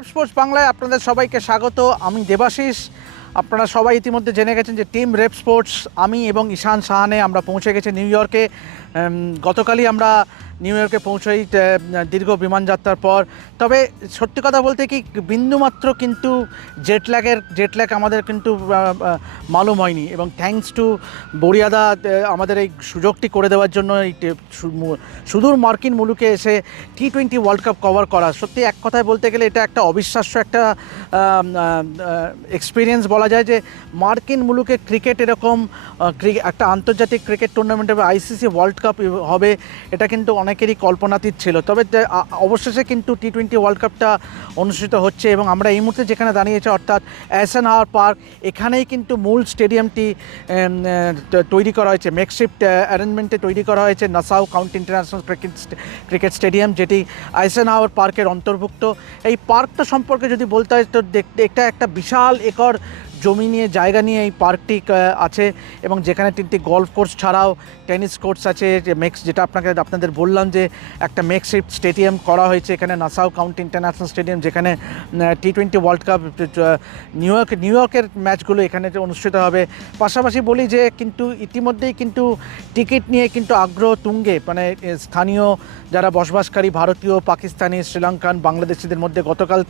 Rape sports বাংলায় আপনাদের সবাইকে স্বাগত। আমি দেবাশিস। আপনারা সবাই ইতিমধ্যে জেনে গেছেন যে টিম রেপ স্পোর্টস আমি এবং ঈশান সাহানে আমরা পৌঁছে গেছি নিউ ইয়র্কে। গতকালই আমরা নিউ ইয়র্কে পৌঁছাই দীর্ঘ বিমানযাত্রার পর। তবে সত্যি কথা বলতে কি বিন্দুমাত্র কিন্তু জেট ল্যাগের জেট ল্যাগ আমাদের কিন্তু মালুম হয়নি। এবং থ্যাঙ্কস টু বরিয়াদা আমাদের এই সুযোগটি করে দেওয়ার জন্য এই সুদূর মার্কিন মুলুকে এসে T twenty world cup cover করা। সত্যি এক কথায় বলতে গেলে এটা একটা অবিশ্বাস্য একটা এক্সপিরিয়েন্স বলা যায় যে মার্কিন মুলুকে ক্রিকেট এরকম একটা আন্তর্জাতিক ক্রিকেট টুর্নামেন্টে আইসিসি ওয়ার্ল্ড কাপ হবে, এটা কিন্তু অনেকেরই কল্পনাতীত ছিল। তবে অবশেষে কিন্তু টি টোয়েন্টি ওয়ার্ল্ড কাপটা অনুষ্ঠিত হচ্ছে এবং আমরা এই মুহূর্তে যেখানে দাঁড়িয়েছি, অর্থাৎ অ্যাসেন হাওয়ার পার্ক, এখানেই কিন্তু মূল স্টেডিয়ামটি তৈরি করা হয়েছে। মেকশিফট অ্যারেঞ্জমেন্টে তৈরি করা হয়েছে Nassau county international cricket cricket stadium যেটি আইসেন হাওয়ার পার্কের অন্তর্ভুক্ত। এই পার্কটা সম্পর্কে যদি বলতে হয়, তো দেখতে এটা একটা বিশাল একর জমি নিয়ে, জায়গা নিয়ে এই পার্কটি আছে এবং যেখানে তিনটি গলফ কোর্স ছাড়াও টেনিস কোর্টস আছে মেক্স যেটা আপনাকে, আপনাদের বললাম যে একটা মেকশিফট স্টেডিয়াম করা হয়েছে এখানে নাসাউ কাউন্টি ইন্টারন্যাশনাল স্টেডিয়াম যেখানে T twenty world cup New York New ইয়র্কের ম্যাচগুলো এখানে অনুষ্ঠিত হবে। পাশাপাশি বলি যে কিন্তু ইতিমধ্যেই কিন্তু টিকিট নিয়ে কিন্তু আগ্রহ তুঙ্গে মানে স্থানীয় যারা বসবাসকারী ভারতীয়, পাকিস্তানি, শ্রীলঙ্কান, বাংলাদেশিদের মধ্যে গতকাল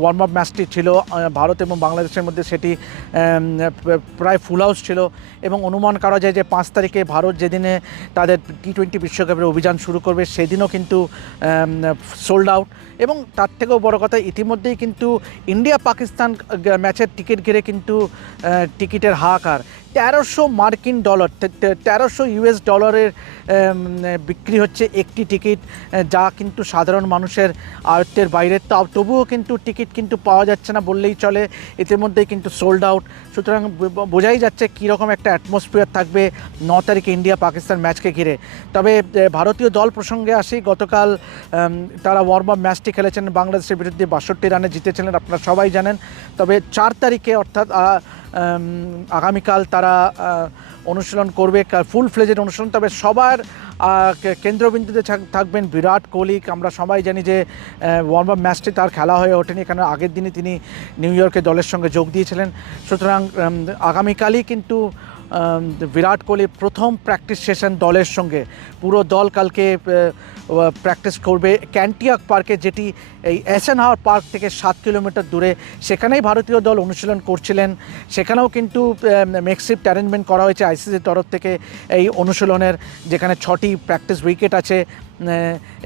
ওয়ার্ম আপ ম্যাচটি ছিল ভারত এবং বাংলাদেশের মধ্যে সেটি প্রায় ফুল হাউস ছিল এবং অনুমান করা যায় যে পাঁচ তারিখে ভারত যেদিনে তাদের টি টোয়েন্টি বিশ্বকাপের অভিযান শুরু করবে, সেদিনও কিন্তু সোল্ড আউট এবং তার থেকেও বড় কথা ইতিমধ্যেই কিন্তু ইন্ডিয়া পাকিস্তান ম্যাচের টিকিট ঘিরে কিন্তু টিকিটের হাহাকার। তেরোশো মার্কিন ডলার তেরোশো ইউএস ডলারের বিক্রি হচ্ছে একটি টিকিট যা কিন্তু সাধারণ মানুষের আয়ত্তের বাইরে। তা তবুও কিন্তু টিকিট কিন্তু পাওয়া যাচ্ছে না বললেই চলে। ইতিমধ্যেই কিন্তু সোল্ড আউট সুতরাং বোঝাই যাচ্ছে কীরকম একটা অ্যাটমসফিয়ার থাকবে ন তারিখে ইন্ডিয়া পাকিস্তান ম্যাচকে ঘিরে। তবে ভারতীয় দল প্রসঙ্গে আসি, গতকাল তারা ওয়ার্ম আপ ম্যাচটি খেলেছেন বাংলাদেশের বিরুদ্ধে বাষট্টি রানে জিতেছিলেন, আপনারা সবাই জানেন। তবে চার তারিখে অর্থাৎ আগামীকাল তারা অনুশীলন করবে। ফুল ফ্লেজের অনুশীলন। তবে সবার কেন্দ্রবিন্দুতে থাকবেন বিরাট কোহলি। আমরা সবাই জানি যে ওয়ার্ম আপ ম্যাচটি তার খেলা হয়ে ওঠেনি। কারণ আগের দিনে তিনি নিউ ইয়র্কে দলের সঙ্গে যোগ দিয়েছিলেন। সুতরাং আগামীকালই কিন্তু বিরাট কোহলির প্রথম প্র্যাকটিস সেশন দলের সঙ্গে। পুরো দল কালকে প্র্যাকটিস করবে। ক্যান্টিয়াক পার্কে, যেটি এই এসএন হাওয়ার পার্ক থেকে সাত কিলোমিটার দূরে, সেখানেই ভারতীয় দল অনুশীলন করছিলেন। সেখানেও কিন্তু মেকশিফট অ্যারেঞ্জমেন্ট করা হয়েছে আইসিসির তরফ থেকে এই অনুশীলনের, যেখানে ছটি প্র্যাকটিস উইকেট আছে।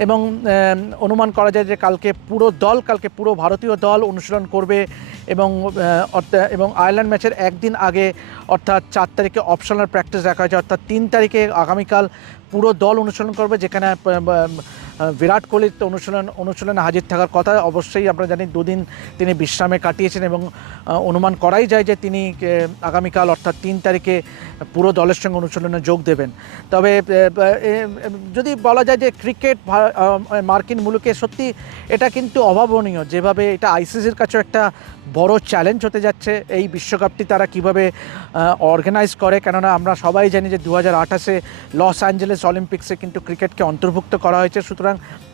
এবং অনুমান করা যায় যে কালকে পুরো দল, কালকে পুরো ভারতীয় দল অনুশীলন করবে এবং এবং আয়ারল্যান্ড ম্যাচের একদিন আগে অর্থাৎ চার তারিখে অপশনাল প্র্যাকটিস রাখা হয়েছে। অর্থাৎ তিন তারিখে আগামীকাল পুরো দল অনুশীলন করবে যেখানে বিরাট কোহলির তো অনুশীলন, অনুশীলনে হাজির থাকার কথা। অবশ্যই আমরা জানি দুদিন তিনি বিশ্রামে কাটিয়েছেন এবং অনুমান করাই যায় যে তিনি আগামীকাল অর্থাৎ তিন তারিখে পুরো দলের সঙ্গে অনুশীলনে যোগ দেবেন। তবে যদি বলা যায় যে ক্রিকেট মার্কিন মুলুকে সত্যি এটা কিন্তু অভাবনীয়। যেভাবে এটা আইসিসির কাছেও একটা বড় চ্যালেঞ্জ হতে যাচ্ছে। এই বিশ্বকাপটি তারা কীভাবে অর্গানাইজ করে? কেননা আমরা সবাই জানি যে দু হাজার আঠাশে লস অ্যাঞ্জেলেস অলিম্পিক্সে কিন্তু ক্রিকেটকে অন্তর্ভুক্ত করা হয়েছে। সুতরাং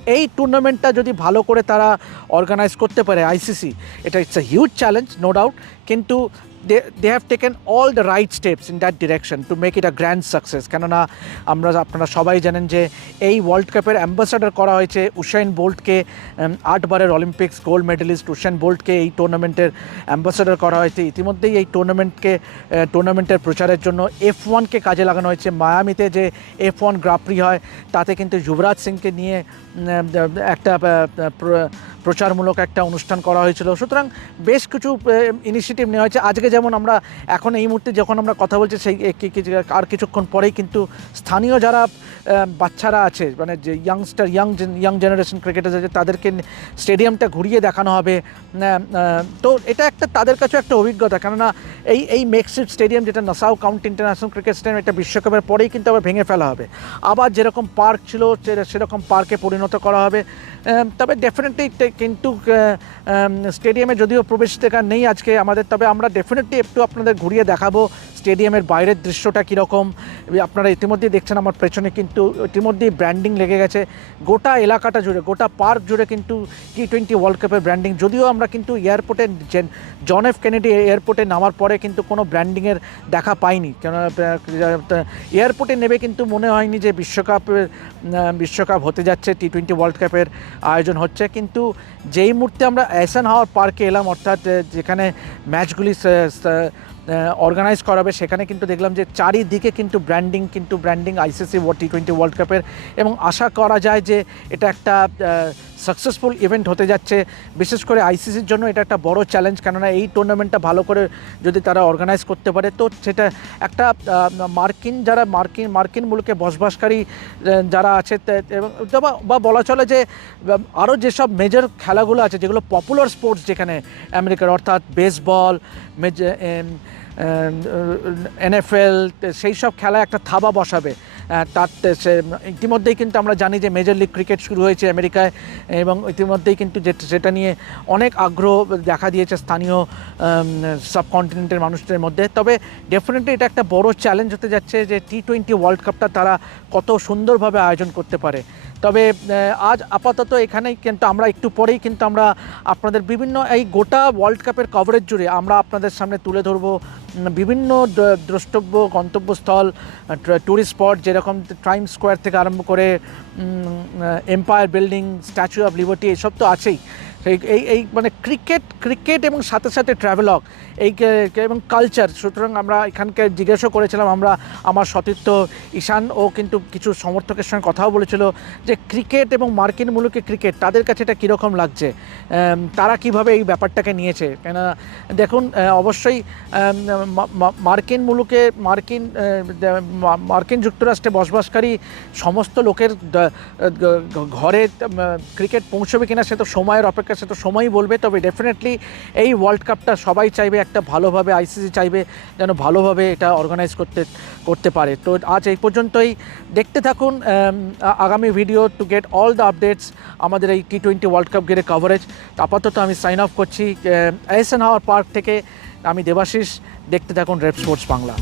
এই টুর্নামেন্টটা যদি ভালো করে তারা অর্গানাইজ করতে পারে আইসিসি এটা it's a huge challenge no doubt কিন্তু they they have taken all the right steps in that direction to make it a grand success কেননা আমরা আপনারা সবাই জানেন যে এই ওয়ার্ল্ড কাপের অ্যাম্বাসাডার করা হয়েছে উসাইন বোল্টকে আটবারের অলিম্পিক্স গোল্ড মেডেলিস্ট উসাইন বোল্টকে এই টুর্নামেন্টের অ্যাম্বাসাডার করা হয়েছে। ইতিমধ্যেই এই টুর্নামেন্টকে টুর্নামেন্টের প্রচারের জন্য এফ ওয়ানকে কাজে লাগানো হয়েছে। মায়ামিতে যে এফ ওয়ান গ্রাপ্রি হয়, তাতে কিন্তু যুবরাজ সিংকে নিয়ে একটা প্রচারমূলক একটা অনুষ্ঠান করা হয়েছিল। সুতরাং বেশ কিছু ইনিশিয়েটিভ নেওয়া হয়েছে। আজকে যেমন আমরা এখন এই মুহূর্তে যখন আমরা কথা বলছি, সেই আর কিছুক্ষণ পরেই কিন্তু স্থানীয় যারা বাচ্চারা আছে মানে যে youngster young young generation cricketer আছে, তাদেরকে স্টেডিয়ামটা ঘুরিয়ে দেখানো হবে। তো এটা একটা তাদের কাছেও একটা অভিজ্ঞতা, কেননা এই এই মেক্সিট স্টেডিয়াম যেটা Nassau county international cricket stadium এটা বিশ্বকাপের পরেই কিন্তু আবার ভেঙে ফেলা হবে। আবার যেরকম পার্ক ছিল সেরকম পার্কে পরিণত করা হবে। তবে ডেফিনেটলি কিন্তু স্টেডিয়ামে যদিও প্রবেশিকা নেই আজকে আমাদের, তবে আমরা ডেফিনেটলি একটু আপনাদের ঘুরিয়ে দেখাবো স্টেডিয়ামের বাইরের দৃশ্যটা কীরকম। আপনারা ইতিমধ্যেই দেখছেন আমার পেছনে কিন্তু ইতিমধ্যেই ব্র্যান্ডিং লেগে গেছে। গোটা এলাকাটা জুড়ে, গোটা পার্ক জুড়ে কিন্তু টি টোয়েন্টি ওয়ার্ল্ড কাপের ব্র্যান্ডিং যদিও আমরা কিন্তু এয়ারপোর্টে জন এফ কেনেডি এয়ারপোর্টে নামার পরে কিন্তু কোনো ব্র্যান্ডিংয়ের দেখা পাইনি। কেন এয়ারপোর্টে নেবে কিন্তু মনে হয়নি যে বিশ্বকাপের বিশ্বকাপ হতে যাচ্ছে টি টোয়েন্টি ওয়ার্ল্ড কাপের আয়োজন হচ্ছে। কিন্তু যেই মুহূর্তে আমরা এসএন হাওয়ার পার্কে এলাম, অর্থাৎ যেখানে ম্যাচগুলি অর্গানাইজ করাবে, সেখানে কিন্তু দেখলাম যে চারিদিকে কিন্তু ব্র্যান্ডিং কিন্তু branding ICC world T twenty world কাপের এবং আশা করা যায় যে এটা একটা সাকসেসফুল ইভেন্ট হতে যাচ্ছে। বিশেষ করে আইসিসির জন্য এটা একটা বড় চ্যালেঞ্জ কেননা এই টুর্নামেন্টটা ভালো করে যদি তারা অর্গানাইজ করতে পারে, তো সেটা একটা মার্কিন যারা মার্কিন মার্কিন মুলুকে বসবাসকারী যারা আছে বা- বলা চলে যে আরও যেসব মেজর খেলাগুলো আছে, যেগুলো পপুলার স্পোর্টস যেখানে আমেরিকার, অর্থাৎ বেসবল মেজ এনএফএল সেই সব খেলায় একটা থাবা বসাবে। তার সে, ইতিমধ্যেই কিন্তু আমরা জানি যে মেজর লিগ ক্রিকেট শুরু হয়েছে আমেরিকায়, এবং ইতিমধ্যেই কিন্তু সেটা নিয়ে অনেক আগ্রহ দেখা দিয়েছে স্থানীয় সাবকন্টিনেন্টের মানুষদের মধ্যে। তবে ডেফিনেটলি এটা একটা বড় চ্যালেঞ্জ হতে যাচ্ছে যে টি টোয়েন্টি ওয়ার্ল্ড কাপটা তারা কত সুন্দরভাবে আয়োজন করতে পারে। তবে আজ আপাতত এখানেই কিন্তু আমরা একটু পরেই কিন্তু আমরা আপনাদের বিভিন্ন এই গোটা ওয়ার্ল্ড কাপের কভারেজ জুড়ে আমরা আপনাদের সামনে তুলে ধরবো বিভিন্ন দ্রষ্টব্য, গন্তব্যস্থল ট্যুরিস্ট স্পট যেরকম টাইম স্কোয়ার থেকে আরম্ভ করে empire building statue of liberty এসব তো আছেই। এই এই এই মানে ক্রিকেট ক্রিকেট এবং সাথে সাথে ট্রাভেলগ এই এবং কালচার সুতরাং আমরা এখানকে জিজ্ঞাসা করেছিলাম, আমরা আমার সতীর্থ ঈশান, ও কিন্তু কিছু সমর্থকের সঙ্গে কথাও বলেছিল যে ক্রিকেট এবং মার্কিন মুলুকে ক্রিকেট তাদের কাছে এটা কীরকম লাগছে? তারা কীভাবে এই ব্যাপারটাকে নিয়েছে? কেন দেখুন অবশ্যই মার্কিন মুলুকে, মার্কিন মার্কিন যুক্তরাষ্ট্রে বসবাসকারী সমস্ত লোকের ঘরে ক্রিকেট পৌঁছবে কিনা, সে তো সময়ের অপেক্ষা সে তো সময়ই বলবে, তবে ডেফিনেটলি এই ওয়ার্ল্ড কাপটা সবাই চাইবে, একটা ভালোভাবে আইসিসি চাইবে, যেন ভালোভাবে এটা অর্গানাইজ করতে করতে পারে। তো আজ এই পর্যন্তই, দেখতে থাকুন আগামী video to get all the updates আমাদের এই টি টোয়েন্টি ওয়ার্ল্ড কাপ গেরে কভারেজ আপাতত আমি সাইন অফ করছি এস এন হাওয়ার পার্ক থেকে আমি দেবাশিস, দেখতে থাকুন রেড স্পোর্টস বাংলা